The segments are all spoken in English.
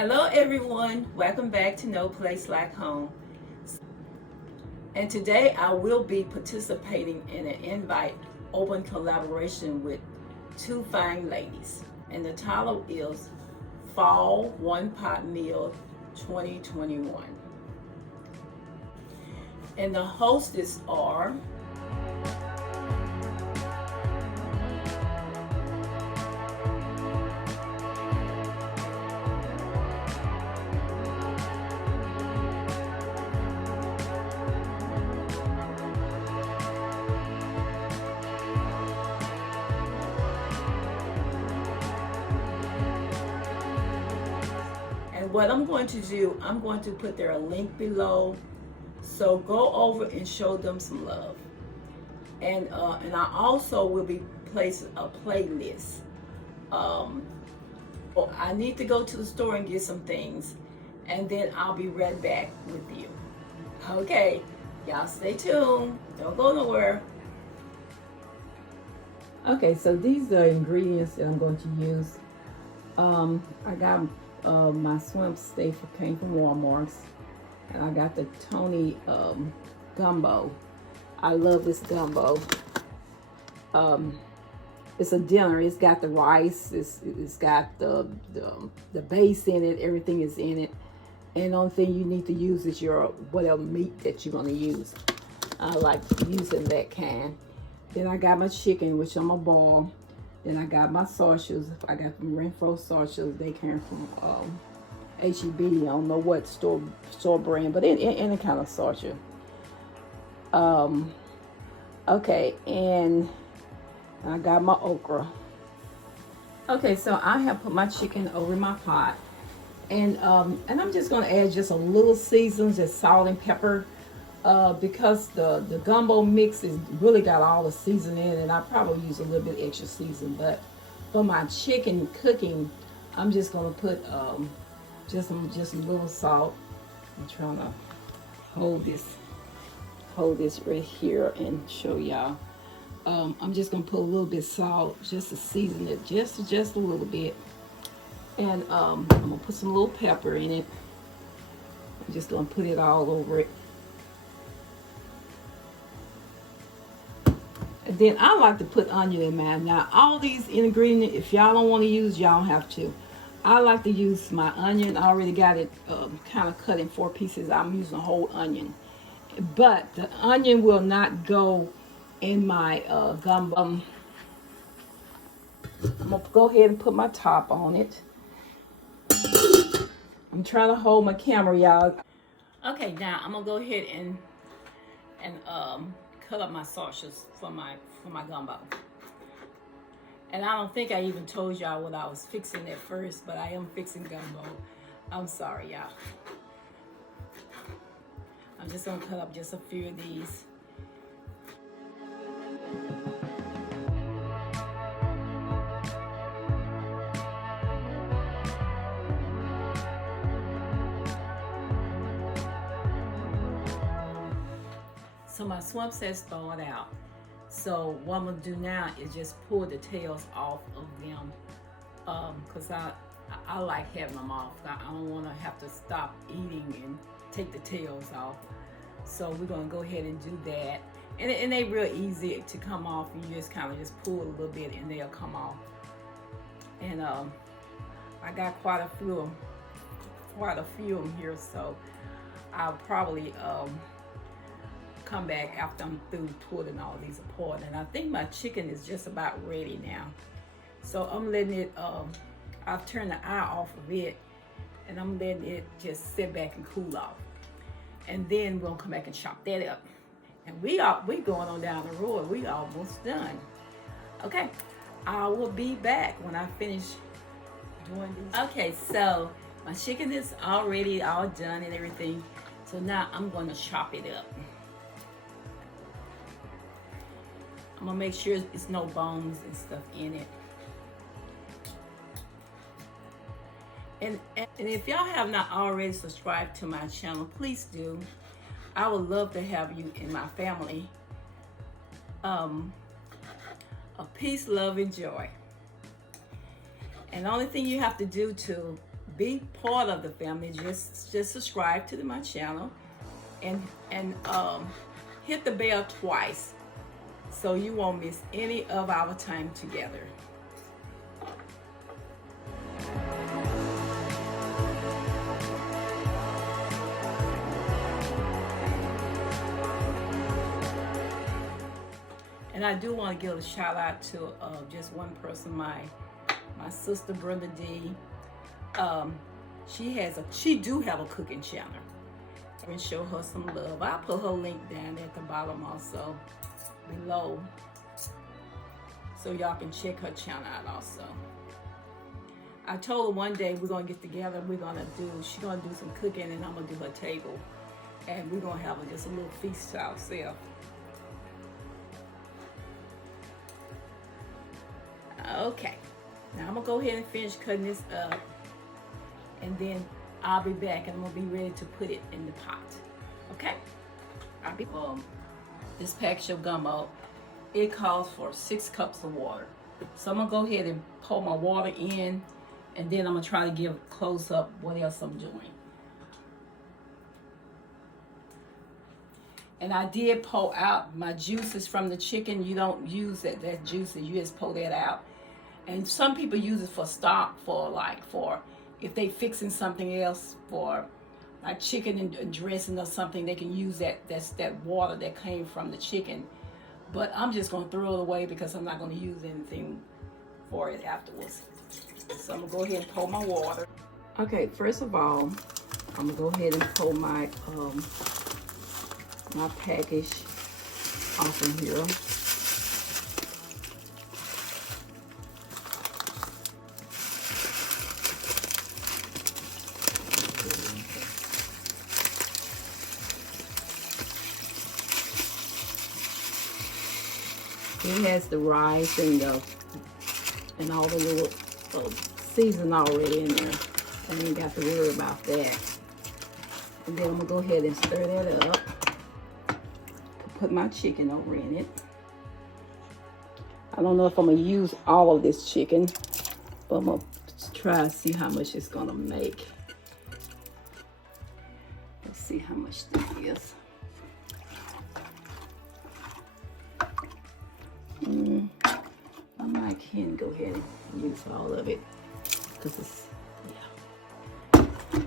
Hello everyone, welcome back to No Place Like Home. And today I will be participating in an invite open collaboration with two fine ladies. And the title is Fall One Pot Meal 2021. And the hostess are what I'm going to do, I'm going to put their link below. So go over and show them some love. And I also will be placing a playlist. I need to go to the store and get some things, and then I'll be right back with you. Okay, y'all stay tuned. Don't go nowhere. Okay, so these are ingredients that I'm going to use. I got my shrimp steak came from Walmart, and I got the Tony gumbo. I love this gumbo. It's a dinner. It's got the rice. It's got the base in it. Everything is in it. And the only thing you need to use is your whatever meat that you're gonna use. I like using that kind. Then I got my chicken, which I'm gonna boil. Then I got my sausages. I got some Renfro sausages. They came from HEB. I don't know what store brand, but any kind of sausage. Okay, and I got my okra. Okay, so I have put my chicken over my pot, and I'm just gonna add just a little seasoning, just salt and pepper. Because the gumbo mix is really got all the seasoning in it, and I probably use a little bit extra season. But for my chicken cooking, I'm just gonna put just a little salt. I'm trying to hold this right here and show y'all. I'm just gonna put a little bit of salt just to season it, just a little bit, and I'm gonna put some little pepper in it. I'm just gonna put it all over it. And then I like to put onion in mine. Now, all these ingredients, if y'all don't want to use, y'all have to. I like to use my onion. I already got it kind of cut in 4 pieces. I'm using a whole onion. But the onion will not go in my gumbo. I'm going to go ahead and put my top on it. I'm trying to hold my camera, y'all. Okay, now I'm going to go ahead and cut up my sausages for my gumbo. And I don't think I even told y'all what I was fixing at first, but I am fixing gumbo. I'm sorry, y'all. I'm just gonna cut up just a few of these. So my swamp has thawed out. So what I'm gonna do now is just pull the tails off of them, cause I like having them off. I don't want to have to stop eating and take the tails off. So we're gonna go ahead and do that, and they're real easy to come off. You just kind of just pull a little bit and they'll come off. And I got quite a few of them here, so I'll probably come back after I'm through pulling all these apart. And I think my chicken is just about ready now. So I'm letting it, I've turned the eye off of it, and I'm letting it just sit back and cool off. And then we'll come back and chop that up. And we going on down the road. We almost done. Okay, I will be back when I finish doing these. Okay, so my chicken is already all done and everything. So now I'm gonna chop it up. I'm gonna make sure it's no bones and stuff in it. And if y'all have not already subscribed to my channel, please do. I would love to have you in my family. Of peace, love, and joy. And the only thing you have to do to be part of the family, just subscribe to my channel and hit the bell twice so you won't miss any of our time together. And I do want to give a shout out to just one person, my sister MsBrendaDee. She do have a cooking channel. And show her some love. I'll put her link down at the bottom also below, so y'all can check her channel out also. I told her one day we're gonna get together. She's gonna do some cooking, and I'm gonna do her table, and we're gonna have just a little feast to ourselves. Okay, now I'm gonna go ahead and finish cutting this up, and then I'll be back and I'm gonna be ready to put it in the pot. Okay? I'll be this package of gumbo, it calls for 6 cups of water. So I'm gonna go ahead and pour my water in, and then I'm gonna try to give a close up what else I'm doing. And I did pour out my juices from the chicken. You don't use that juices, you just pour that out. And some people use it for stock, for if they fixing something else, for like chicken and dressing or something, they can use that water that came from the chicken. But I'm just gonna throw it away because I'm not gonna use anything for it afterwards. So I'm gonna go ahead and pour my water. Okay, first of all, I'm gonna go ahead and pour my my package off in here. It has the rice and all the little season already in there. I ain't got to worry about that. And then I'm gonna go ahead and stir that up. Put my chicken over in it. I don't know if I'm gonna use all of this chicken, but I'm gonna try to see how much it's gonna make. Let's see how much this is. I might can go ahead and use all of it because it's, yeah. There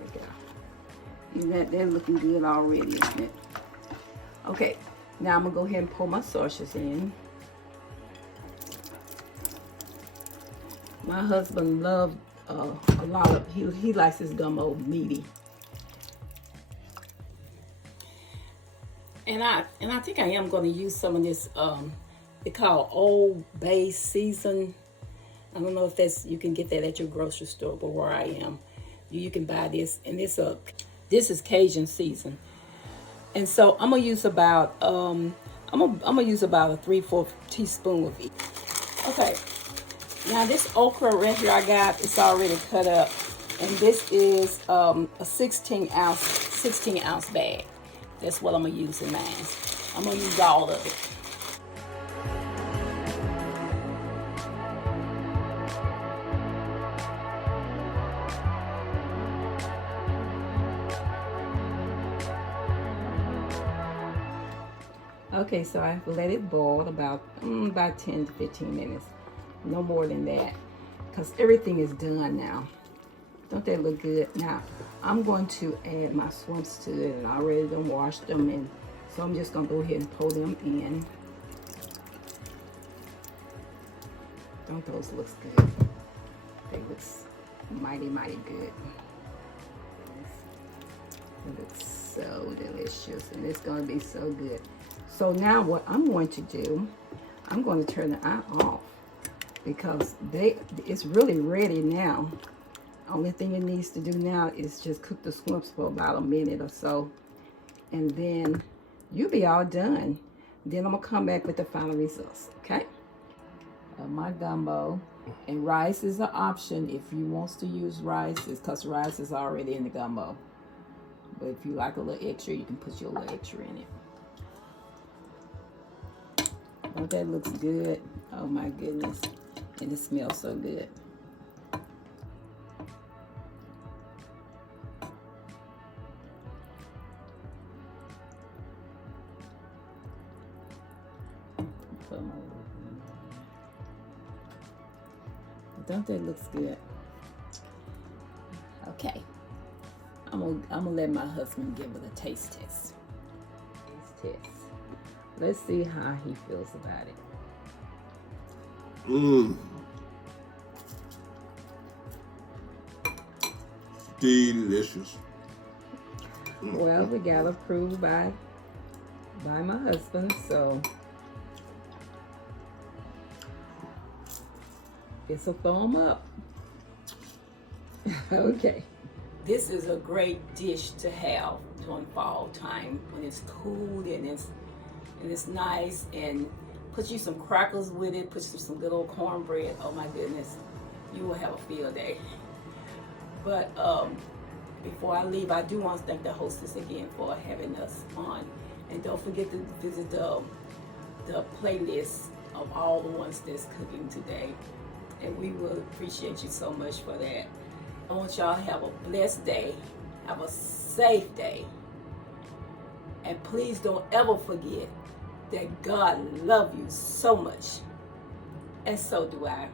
we go. And they're looking good already, isn't it? Okay, now I'm gonna go ahead and pour my sauces in. My husband loved a lot of, he likes his gumbo meaty. And I think I am going to use some of this, they call Old Bay season. I don't know if you can get that at your grocery store, but where I am, you can buy this. And this is Cajun season. And so I'm gonna use about I'm gonna use about a 3/4 teaspoon of each. Okay. Now this okra right here I got, it's already cut up, and this is a 16 ounce bag. That's what I'm gonna use in mine. I'm gonna use all of it. Okay, so I have let it boil about 10 to 15 minutes. No more than that, because everything is done now. Don't they look good? Now, I'm going to add my swimps to it, and I already done washed them, and so I'm just gonna go ahead and pour them in. Don't those look good? They look mighty, mighty good. It looks so delicious, and it's gonna be so good. So now what I'm going to do, I'm going to turn the eye off because it's really ready now. Only thing it needs to do now is just cook the swimps for about a minute or so, and then you'll be all done. Then I'm gonna come back with the final results, okay? My gumbo, and rice is an option if you wants to use rice, because rice is already in the gumbo. But if you like a little extra, you can put your little extra in it. Oh, that looks good. Oh my goodness. And it smells so good. Don't that looks good? Okay. I'm gonna let my husband give it a taste test. Taste test. Let's see how he feels about it. Delicious. Well, we got approved by my husband, so it's a thumb up. Okay. This is a great dish to have during fall time when it's cool and it's nice, and put you some crackers with it, put you some good old cornbread. Oh my goodness, you will have a field day. But before I leave, I do want to thank the hostess again for having us on, and don't forget to visit the playlist of all the ones that's cooking today, and we will appreciate you so much for that. I want y'all to have a blessed day, have a safe day, and please don't ever forget that God loves you so much, and so do I.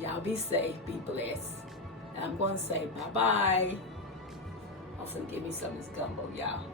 Y'all be safe, be blessed. And I'm going to say bye-bye. Also, give me some of this gumbo, y'all.